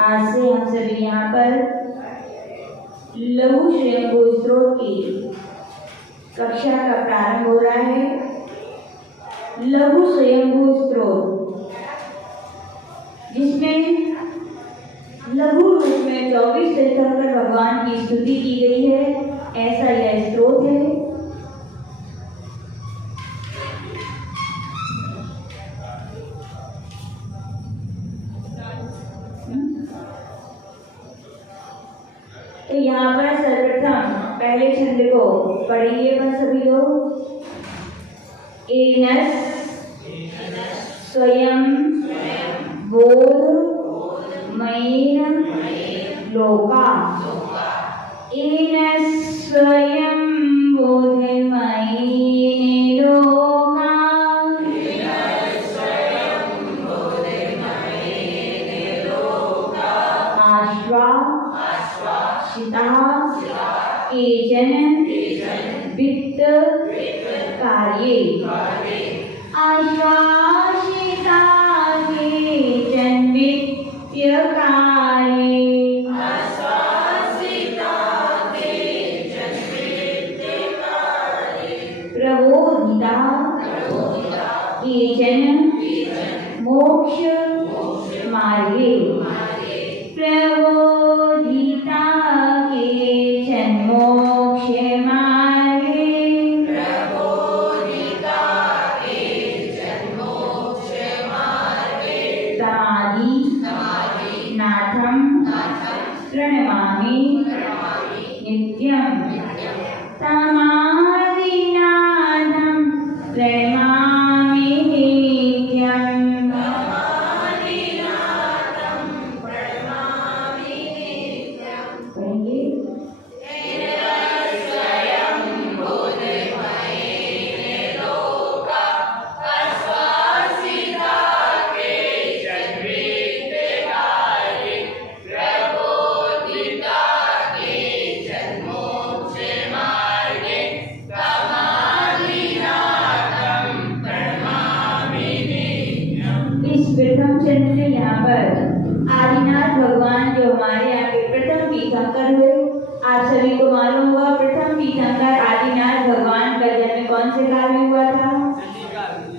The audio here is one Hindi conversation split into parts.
आज से हम सभी यहाँ पर लघु स्वयंभू स्त्रोत की कक्षा का प्रारंभ हो रहा है। लघु स्वयंभू स्त्रोत, जिसमें लघु रूप में 24 तीर्थंकर पर भगवान की स्तुति की गई है, ऐसा यह स्त्रोत है। तो यहाँ पर सर्वप्रथम पहले छंद को पढ़ेंगे बस सभी लोग। एनस स्वयं बोधमयेन लोका। एनस स्वयं बोधमयेन लोका। केचन वित्त कार्ये। आश्वासिता केचन वित्त कार्ये। प्रबोधिता केचन मोक्ष मार्गे। प्रबोधिता केचन मोक्ष मार्गे। तमादि नाथं प्रणमामि नित्यं। तमादि नाथं प्रणमामि नित्यं। प्रथम चरण में यहाँ पर आदिनाथ भगवान जो हमारे यहाँ के प्रथम तीर्थंकर हुए, आप सभी को मालूम होगा प्रथम तीर्थंकर आदिनाथ भगवान का जन्म कौन से काल में हुआ था?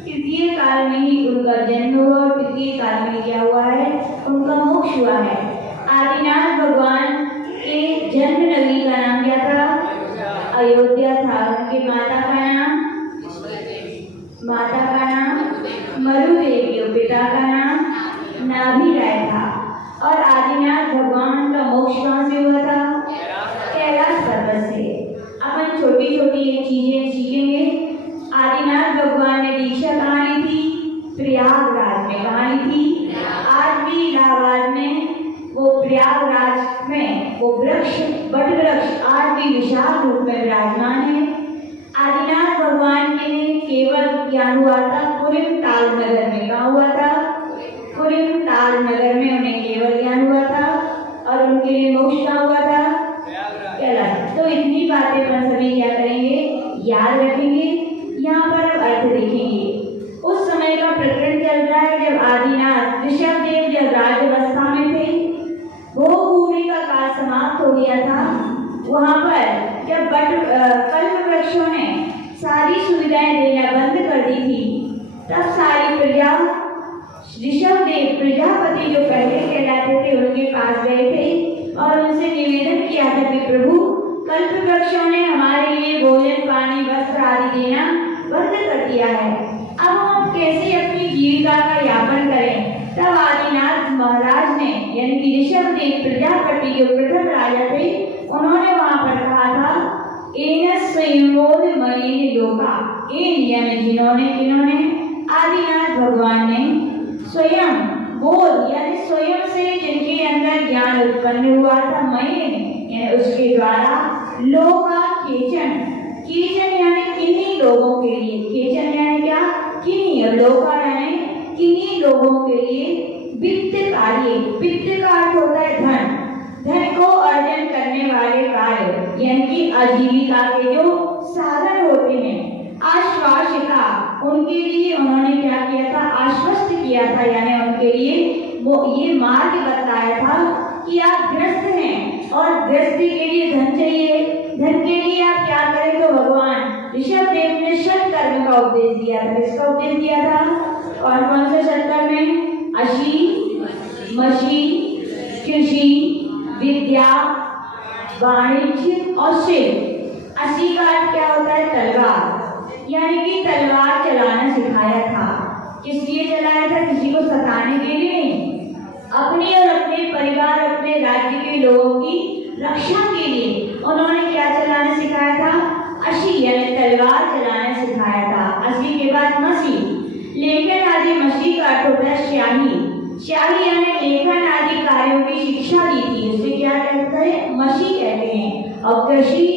तृतीय काल में ही उनका जन्म हुआ और तृतीय काल में क्या हुआ है? उनका मोक्ष हुआ है। आदिनाथ भगवान के जन्म नगरी का नाम क्या था? अयोध्या था। उनके माता का नाम मरुदेवी और पिता का नाम नाभिराय था। और आदिनाथ भगवान का मोक्ष कहाँ से हुआ था? कैलाश पर्वत से। अपन छोटी छोटी ये चीजें सीखेंगे। आदिनाथ भगवान ने दीक्षा कहाँ ली थी? प्रयागराज में। कहाँ ली थी? आज भी इलाहाबाद में वो प्रयागराज में वो वृक्ष, बट वृक्ष आज भी विशाल रूप में विराजमान है। आदिनाथ भगवान ज्ञान हुआ था कुरिमताल नगर में। कहाँ हुआ था? कुरिमताल नगर में उन्हें केवल ज्ञान हुआ था और उनके लिए मोक्ष कहाँ हुआ था? प्रयागराज। तो इतनी बातें अपन सभी क्या करेंगे? याद रखेंगे। यहाँ पर अब अर्थ देखेंगे। उस समय का प्रकरण चल रहा है जब आदिनाथ ऋषभदेव जब राज्यवस्था में थे, वो भूमि का काल समाप्त हो गया था। वहाँ पर जब कल्प वृक्षों ने सारी सुविधाएं देना बंद कर दी थी, तब सारी प्रजा ऋषभदेव प्रजापति जो पहले कहलाते थे उनके पास गए थे और उनसे निवेदन किया था कि प्रभु, कल्प वृक्षों ने हमारे लिए भोजन पानी वस्त्र आदि देना बंद कर दिया है, अब हम कैसे अपनी जीविका का यापन करें? तब आदिनाथ महाराज ने यानी कि ऋषभदेव प्रजापति जो प्रथम राजा थे, उन्होंने वहां पर कहा था एन स्वयंबोध मयेन लोका, एन यानी जिन्होंने किन्होंने आदिनाथ भगवान ने स्वयं बोध यानी स्वयं से जिनके अंदर ज्ञान उत्पन्न हुआ था, मयेन यानी उसके द्वारा, लोका खेचन, खेचन यानी किन्हीं लोगों के लिए, खेचन यानी क्या? किन्हीं, और लोका यानी किन्हीं लोगों के लिए वित्त कार्य, वित्त का अर्थ होता है धन, धन को अर्जन करने वाले कार्य यानी कि आजीविका के जो साधन होते हैं, आश्वासिका, उनके लिए उन्होंने क्या किया था? आश्वस्त किया था, यानी उनके लिए वो ये मार्ग बताया था कि आप ग्रस्त हैं और गृहस्थी के लिए धन चाहिए, धन के लिए आप क्या करें? तो भगवान ऋषभदेव ने षट कर्म का उपदेश दिया था। किसका उपदेश दिया था? और कौन से षट कर्म में? अशी, मशी, कृषि, विद्या, वाणिज्य और शिल्प। अशी का अर्थ क्या होता है? तलवार, यानी कि तलवार चलाना सिखाया था। किस लिए चलाया था? किसी को सताने के लिए नहीं, अपने और अपने परिवार, अपने राज्य के लोगों की रक्षा के लिए उन्होंने क्या चलाना सिखाया था? अशी यानी तलवार चलाना सिखाया था। अशी के बाद मसी, लेखन आदि, मसी का अर्थ होता है स्याही, स्याही यानी लेखन आदि कार्यों की शिक्षा दी थी, उसे क्या कहते हैं? मसी कहते हैं। और कृषि,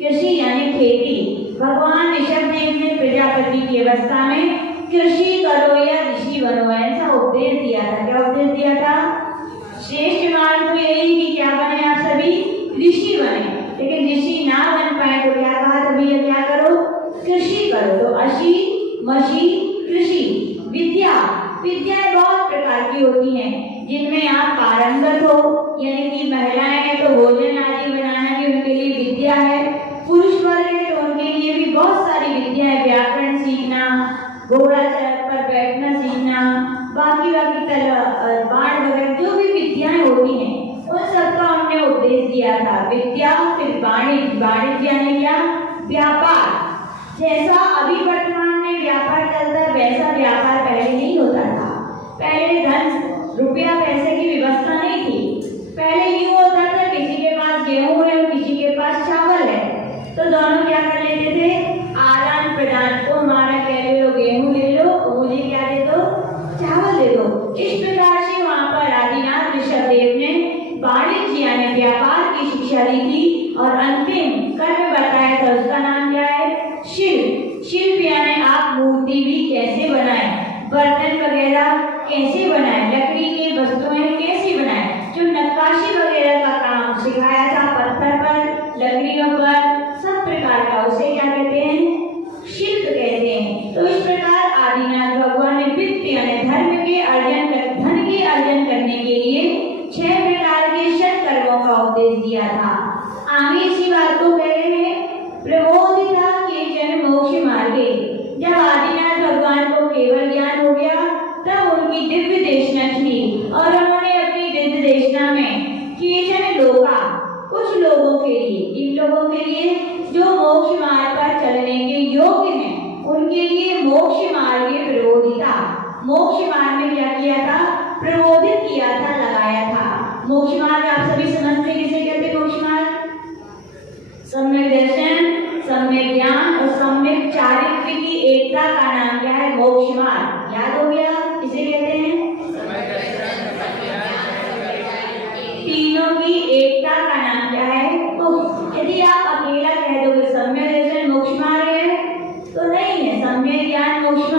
कृषि यानी खेती, भगवान ऋषभदेव ने प्रजापति की अवस्था में कृषि करो या ऋषि बनो ऐसा उपदेश दिया था। क्या उपदेश दिया था? श्रेष्ठ मार्ग तो यही कि क्या बने आप सभी? ऋषि बने। लेकिन ऋषि ना बन पाए तो क्या कहा था? भैया क्या करो? कृषि करो। तो अशी, मशी, कृषि। विद्या, विद्याएं बहुत प्रकार की होती हैं जिनमें आप पारंगत हो, यानी कि महिलाएं हैं तो भोजन आदि बनाना की उनके लिए विद्या है, पुरुष वर्ग है तो उनके लिए भी बहुत सारी विद्या है, व्याकरण सीखना, घोड़ा पर बैठना सीखना, बाकी बाण वगैरह जो भी विद्याएं होती हैं उन सबका हमने उपदेश दिया था। विद्या, फिर वाणिज्य, वाणिज्य यानी क्या? व्यापार। जैसा अभी वर्तमान में व्यापार चलता है वैसा व्यापार पहले नहीं होता था। पहले धन रुपया पैसे की व्यवस्था नहीं थी। पहले यूँ होता था किसी के पास गेहूं है और किसी के पास चावल है, तो दोनों क्या कर लेते थे? आदान प्रदान। तो हमारा कह रहे हो गेहूं ले लो, मुझे क्या दे दो? चावल दे दो। इस प्रकार से वहाँ पर आदिनाथ ऋषभदेव ने वाणिज्य यानी व्यापार की शिक्षा दी थी और अंतिम कर्म बताया था, उसका नाम क्या है? शिल्प। शिल्प यानी आप मूर्ति भी कैसे बनाए, बर्तन वगैरह कैसे बनाए, लकड़ी की वस्तुएं कैसे बनाए, जो नक्काशी वगैरह का काम सिखाया था, पत्थर पर, लकड़ियों पर, सब प्रकार का, उसे क्या कहते हैं? शिल्प कहते हैं। तो इस प्रकार आदिनाथ भगवान ने वित्त यानी धन के अर्जन करने के लिए 6 प्रकार के षट कर्मों का उपदेश दिया था। आगे इसी बात को कह रहे हैं प्रबोधिता के जन मोक्ष मार्गे। जब आदिनाथ भगवान को केवल ज्ञान हो गया तब उनकी दिव्य देशना थी और उन्होंने अपनी दिव्य देशना में केचन लोका, कुछ लोगों के लिए, इन लोगों के लिए जो मोक्ष मार्ग पर चलने के योग्य हैं, उनके लिए मोक्ष मार्ग में प्रबोधिता, मोक्ष मार्ग में क्या किया था? प्रबोधित किया था, लगाया था। मोक्ष मार्ग आप सभी समझते किसे कहते हैं? मोक्ष मार्ग सम्यक दर्शन, सम्यक ज्ञान और सम्यक चारित्र्य की एकता का नाम क्या है? मोक्ष मार्ग। याद हो गया? इसे कहते हैं तीनों की एकता का नाम क्या है? मोक्ष। यदि आप अकेला कह दोगे सम्यक दर्शन मोक्ष मार्ग है तो नहीं है, सम्यक ज्ञान मोक्ष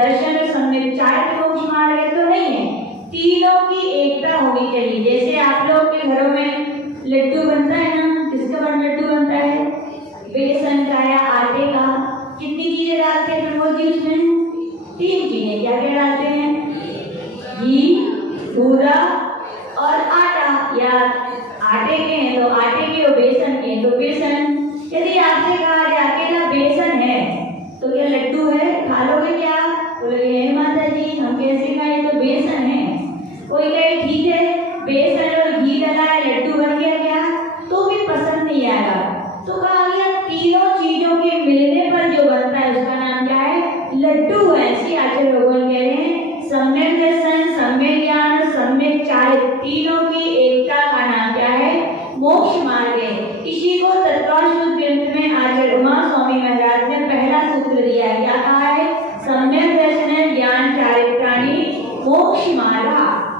दर्शन और सम्यक चारित्र मोक्ष मार्ग तो नहीं है, तीनों की एकता होनी चाहिए। जैसे आप लोग के घरों में लड्डू बनता है ना, किसका लड्डू बनता है? बेसन का या आटे का। कितनी चीजें डालते हैं प्रमोद जी उसमें? 3 चीजें। क्या क्या डालते हैं? घी, बूरा और आटा। या आटे के हैं तो आटे के, और बेसन के हैं तो बेसन। यदि आपसे कहा जाए अकेला बेसन है तो क्या लड्डू है, खा लोगे क्या? बोले माता जी हम कैसे खाएं, तो बेसन है। कोई कहे ठीक है बेसन और घी डाला है लड्डू बन गया क्या, तो भी पसंद नहीं आएगा। तो कहा गया तीनों चीजों के मिलने पर जो बनता है उसका नाम क्या है? लड्डू है। ऐसी आचार्य भगवान कह रहे हैं सम्यक दर्शन, सम्यक ज्ञान और सम्यक चारित्र, तीनों की एकता का नाम क्या है? मोक्ष मार्ग है। इसी को तत्वाशुद्ध ग्रंथ में आचार्य उमा स्वामी महाराज ने पहला सूत्र दिया है। क्या कहा है? सम्यक दर्शन ज्ञान चारित्राणि मोक्ष मार्ग।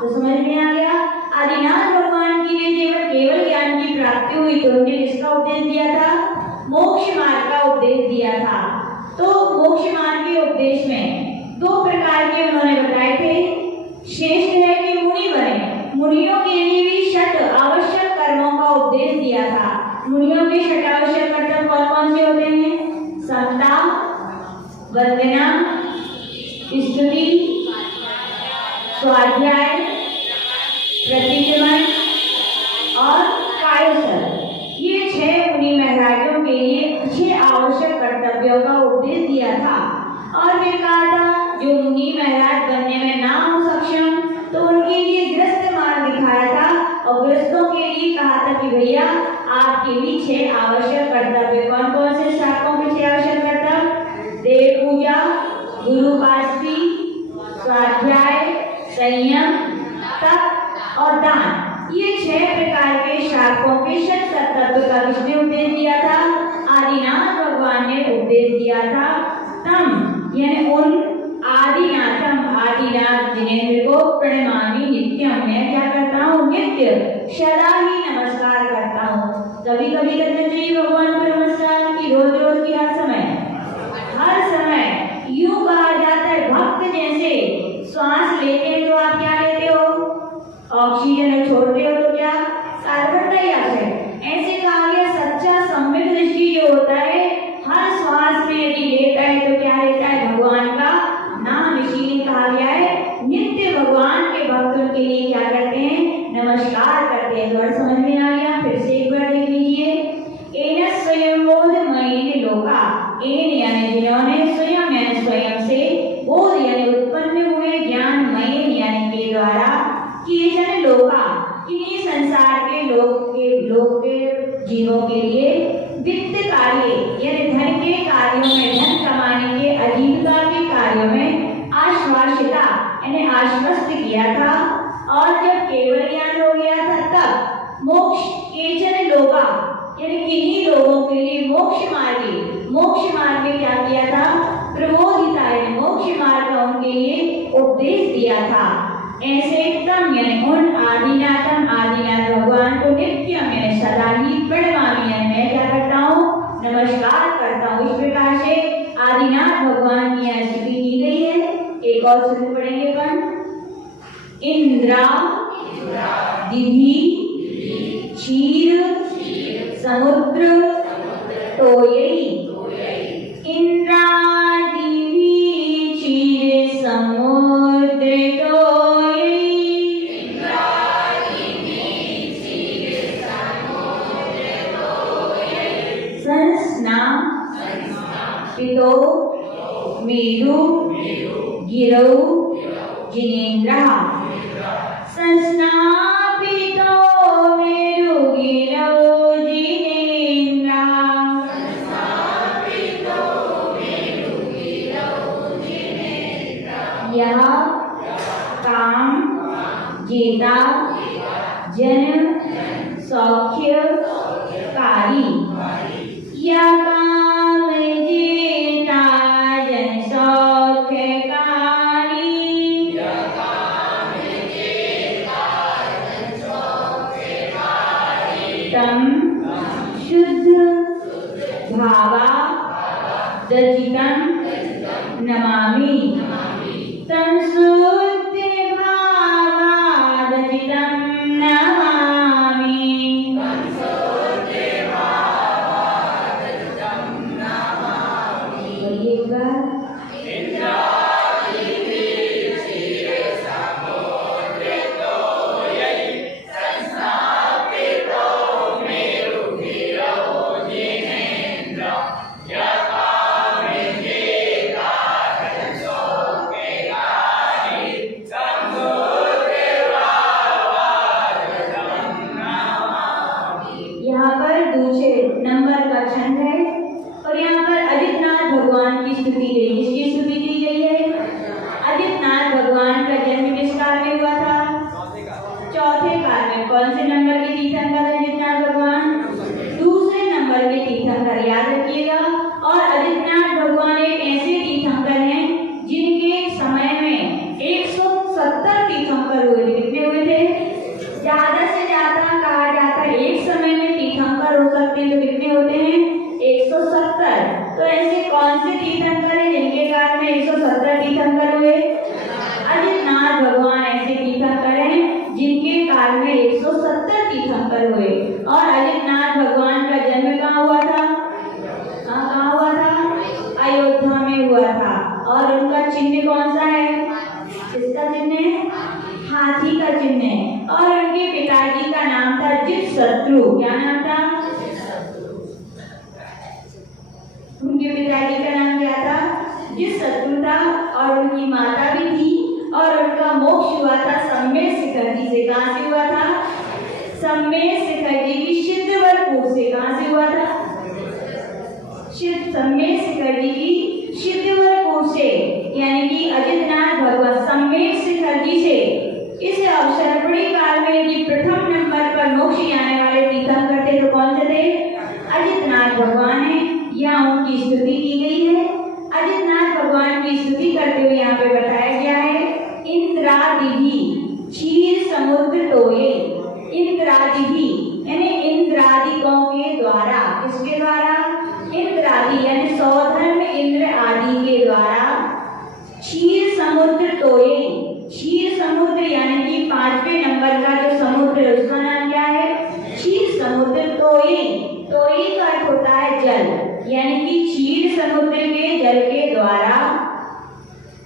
तो समझ में आ गया। आदिनाथ भगवान की ने केवल ज्ञान की प्राप्ति हुई तो उन्होंने किसका उपदेश दिया था? मोक्ष मार्ग का उपदेश दिया था। तो मोक्ष मार्ग के उपदेश में 2 प्रकार के उन्होंने बताए थे। श्रेष्ठ है कि मुनि बने, मुनियों के लिए भी 6 आवश्यक कर्मों का उपदेश दिया था। मुनियों के 6 आवश्यक कर्तव्य कौन कौन से होते हैं? समता, वंदना, स्तुति, स्वाध्याय, प्रतिक्रमण और कायसल। ये 6 मुनि महाराजों के लिए 6 आवश्यक कर्तव्यों का उपदेश दिया था। और फिर कहा था जो मुनि महाराज बनने में ना हो सक्षम तो उनके लिए गृहस्थ मार्ग दिखाया था, और गृहस्थों के लिए कहा था कि भैया आपके भी 6 आवश्यक कर्तव्य। कौन कौन से शाखों के 6 आवश्यक कर्तव्य? देव पूजा, गुरुपास्ती, स्वाध्याय, संयम, तप और दान। ये 6 प्रकार के शाखों के 6 कर्तव्य का किसने उपदेश दिया था? आदिनाथ भगवान ने उपदेश दिया था। तम यानी उन आदिनाथम, आदिनाथ जिन्हें को प्रणमामि नित्यम, मैं क्या करता हूँ? नित्य सदा ही नमस्कार करता हूँ। कभी कभी करना चाहिए भगवान को नमस्कार की रोज रोज की, हर समय? हर समय। यूं कहा जाता है भक्त जैसे श्वास लेते हैं तो आप क्या लेते हो? ऑक्सीजन। छोड़ते हो तो क्या? Carbon dioxide. ऐसे कहा गया सच्चा सम्यक दृष्टि जो होता है हर श्वास में यदि लेता है तो क्या लेता है? भगवान का नाम। इसीलिए कहा गया है नित्य भगवान के भक्तों के लिए क्या करते हैं? नमस्कार करते हैं। वर्ड समझ में आ गया? फिर से एक बार देख लीजिए। एन स्वयं बोध मयि लोका, एन यानी जिन्होंने, स्वयं यानी स्वयं से, बोध यानी उत्पन्न हुए, ज्ञान मयि यानी के द्वारा, किए जाने लोका किन्हीं संसार के लोग के जीवों के लिए, वित्त कार्य यानी धन के कार्यों में, धन कमाने के आजीविका के कार्यों में आश्वासिता यानी आश्वस्त किया था। और जब केवल ज्ञान हो गया था तब मोक्ष केचन लोका यानी किन्हीं लोगों के लिए मोक्ष मार्ग में क्या किया था? प्रबोधिता यानी मोक्ष मार्ग का उनके लिए उपदेश दिया था। ऐसे तम यानी उन आदिनाथम, आदिनाथ भगवान को नित्यम यानी सदा ही, प्रणमामि यानी मैं क्या करता हूँ? नमस्कार करता हूँ। इस प्रकार से आदिनाथ भगवान की यहाँ स्तुति की गई है। एक और सूत्र पढ़ेंगे अपन। इंद्रा दिधि क्षीर समुद्र तोयई। इंद्रा दिधि क्षीर समुद्र तोयई। संस्ना पितो मेरु गिरौ जिनेन्द्र। संस्ना पितो मेरु गिरौ जिनेन्द्र। यह काम जेता जन सौख्य कारी। यह काम जेता जन सौख्य कारी। तम शुद्ध भावा दजितम नमामि तं शुद्धभावादजितं नमामि। बोलिए एक बार। यहाँ पर दूसरे नंबर का छंद है और यहाँ पर आदित्यनाथ भगवान की स्तुति गई। किसकी स्तुति की गई है? आदित्यनाथ भगवान का जन्म किस काल में हुआ था? चौथे काल में। कौन से नंबर के तीर्थंकर आदित्यनाथ भगवान? दूसरे नंबर के तीर्थंकर, याद रखिएगा। और आदित्यनाथ भगवान एक ऐसे तीर्थंकर हैं जिनके समय में 170 तीर्थंकर हुए थे। कितने हुए थे? ज्यादा से ज्यादा कहा जाता है एक समय में तीर्थंकर हो सकते हैं तो कितने होते हैं? 170। तो ऐसे कौन से तीर्थंकर हैं जिनके काल में 170 तीर्थंकर हुए? आदित्यनाथ भगवान ऐसे तीर्थंकर हैं जिनके काल में 170 तीर्थंकर हुए। और आदित्यनाथ भगवान का जन्म कहाँ हुआ था? कहाँ हुआ था? अयोध्या में हुआ था। और उनका चिन्ह कौन सा है? किसका चिन्ह है? हाथी का चिन्ह है। और उनके पिताजी का नाम था अजितशत्रु। क्या नाम था? उनके पिताजी का नाम क्या था? अजितशत्रु था। और उनकी माता भी थी। और उनका मोक्ष हुआ था सम्मेद शिखर जी से। कहाँ से हुआ था? सम्मेद शिखर जी की सिद्धवरपुर से। कहाँ से हुआ था? सम्मेद शिखर जी की सिद्धवरपुर से, यानी कि आदित्यनाथ भगवान सम्मेद शिखर जी से इस अवसर बड़ी काल में यदि प्रथम नंबर पर मोक्ष आने वाले तीर्थंकर थे तो कौन से थे? आदित्यनाथ भगवान है। यहाँ उनकी स्तुति की गई है। आदित्यनाथ भगवान की स्तुति करते हुए यहाँ पे बताया गया है इंद्रादिभि क्षीर समुद्र तोये। इंद्रादिभि यानी इंद्रादिकों के द्वारा। किसके द्वारा? इंद्रादि यानी सौधर्म इंद्र आदि के द्वारा क्षीर समुद्र तोये। क्षीर समुद्र यानी कि 5वें नंबर का जो समुद्र है उसका नाम क्या है? क्षीर समुद्र तोये। तोये का अर्थ होता है जल, यानी कि क्षीर समुद्र के जल के द्वारा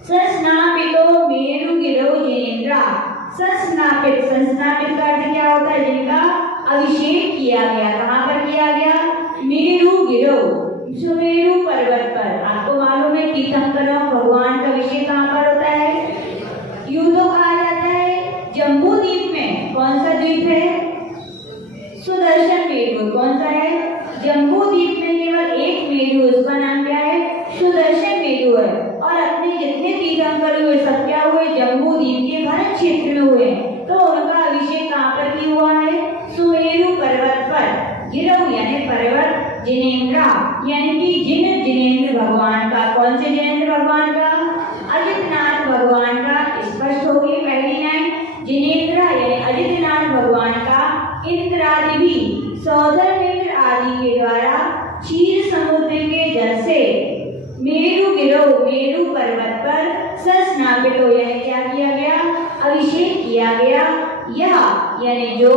संस्नापितो मेरुगिरो जिनेन्द्रा। संस्नापित, संस्नापित का अर्थ क्या होता है? जिनका अभिषेक किया गया। कहाँ पर किया गया? मेरुगिरो, सुमेरु पर्वत पर। आपको मालूम है तीर्थंकरों भगवान का अभिषेक कहाँ पर होता है? यूं तो कहा जाता है जम्बू द्वीप में। कौन सा द्वीप है? सुदर्शन मेरु। कौन सा है? जम्बू द्वीप में केवल एक मेरु, उसका नाम क्या है? सुदर्शन मेरु है। और अपने जितने तीर्थंकर हुए सब क्या हुए? जम्बू द्वीप के भरत क्षेत्र में हुए। तो उनका अभिषेक कहाँ पर भी हुआ है? सुमेरु पर्वत पर। गिरौ यानी पर्वत, जिनेन्द्रा यानी कि जिनेन्द्र भगवान का। कौन से जिनेन्द्र भगवान का? आदित्यनाथ भगवान का। स्पष्ट हो गई पहली लाइन। जिनेन्द्रा यानी आदित्यनाथ भगवान का इंद्रादिभि सौधर्म इंद्र आदि के द्वारा क्षीर समुद्र के जल से मेरु गिरो मेरु पर्वत पर संस्नापित हो यानी क्या किया गया? अभिषेक किया गया। यह यानी जो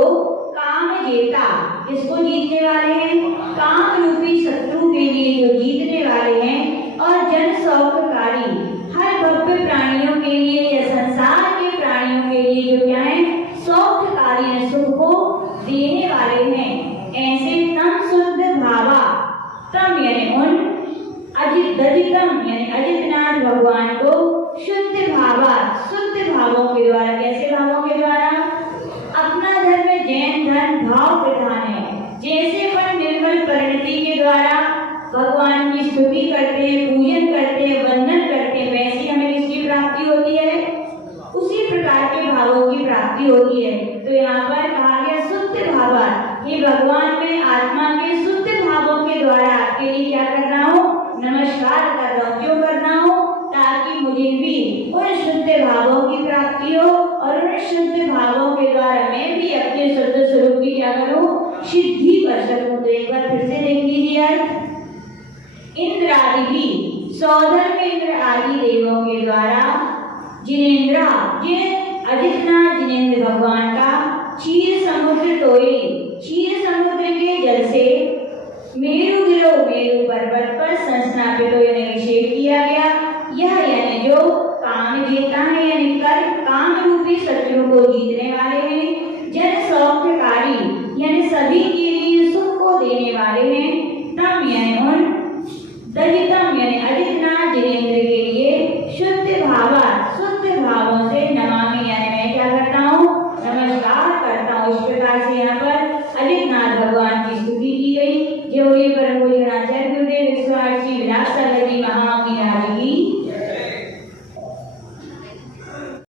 काम जेता, किसको जीतने वाले हैं? काम रूपी शत्रु के लिए जो जीतने वाले हैं। और जन सौख्यकारी, हर भव्य प्राणियों के लिए या संसार के प्राणियों के लिए जो क्या है? सौख्यकारी, सुख को देने वाले हैं। ऐसे तम शुद्ध भावा, तम यानी उन, अजितम यानी आदित्यनाथ भगवान को शुद्ध भावा, शुद्ध भावों के द्वारा। कैसे भावों के द्वारा? अपना धर्म जैन धर्म भाव प्रधान है। जैसे अपन निर्मल परिणति के द्वारा भगवान की स्तुति करते हैं, पूजन करते हैं, वंदन करते हैं, वैसी हमें किसकी प्राप्ति होती है? उसी प्रकार के भावों की प्राप्ति होती है। तो यहाँ पर कहा गया शुद्ध भावा, ये भगवान में आत्मा के शुद्ध भावों के द्वारा आपके लिए क्या कर रहा हूँ? नमस्कार कर रहा हूँ। क्यों कर रहा हूँ? ताकि मुझे भी उन शुद्ध भावों की प्राप्ति हो और उन शुद्ध भावों के द्वारा मैं भी अपने शुद्ध स्वरूप की क्या करूँ? सिद्धि कर सकूं। तो एक बार फिर से देख लीजिए। इंद्रादिभि सौधर्मेंद्र आदि देवों के द्वारा जिनेन्द्र आदित्यनाथ जिनेन्द्र भगवान का क्षीर समुद्र के जल से मेरु गिरो मेरु पर्वत पर संस्थापित यानी अभिषेक किया गया। यह यानी जो काम देता है यानी काम रूपी शत्रु को जीतने वाले हैं, जन सौख्यकारी यानी सभी के लिए सुख को देने वाले हैं, तम यानी उन दहितम यानी आदित्यनाथ जिनेन्द्र के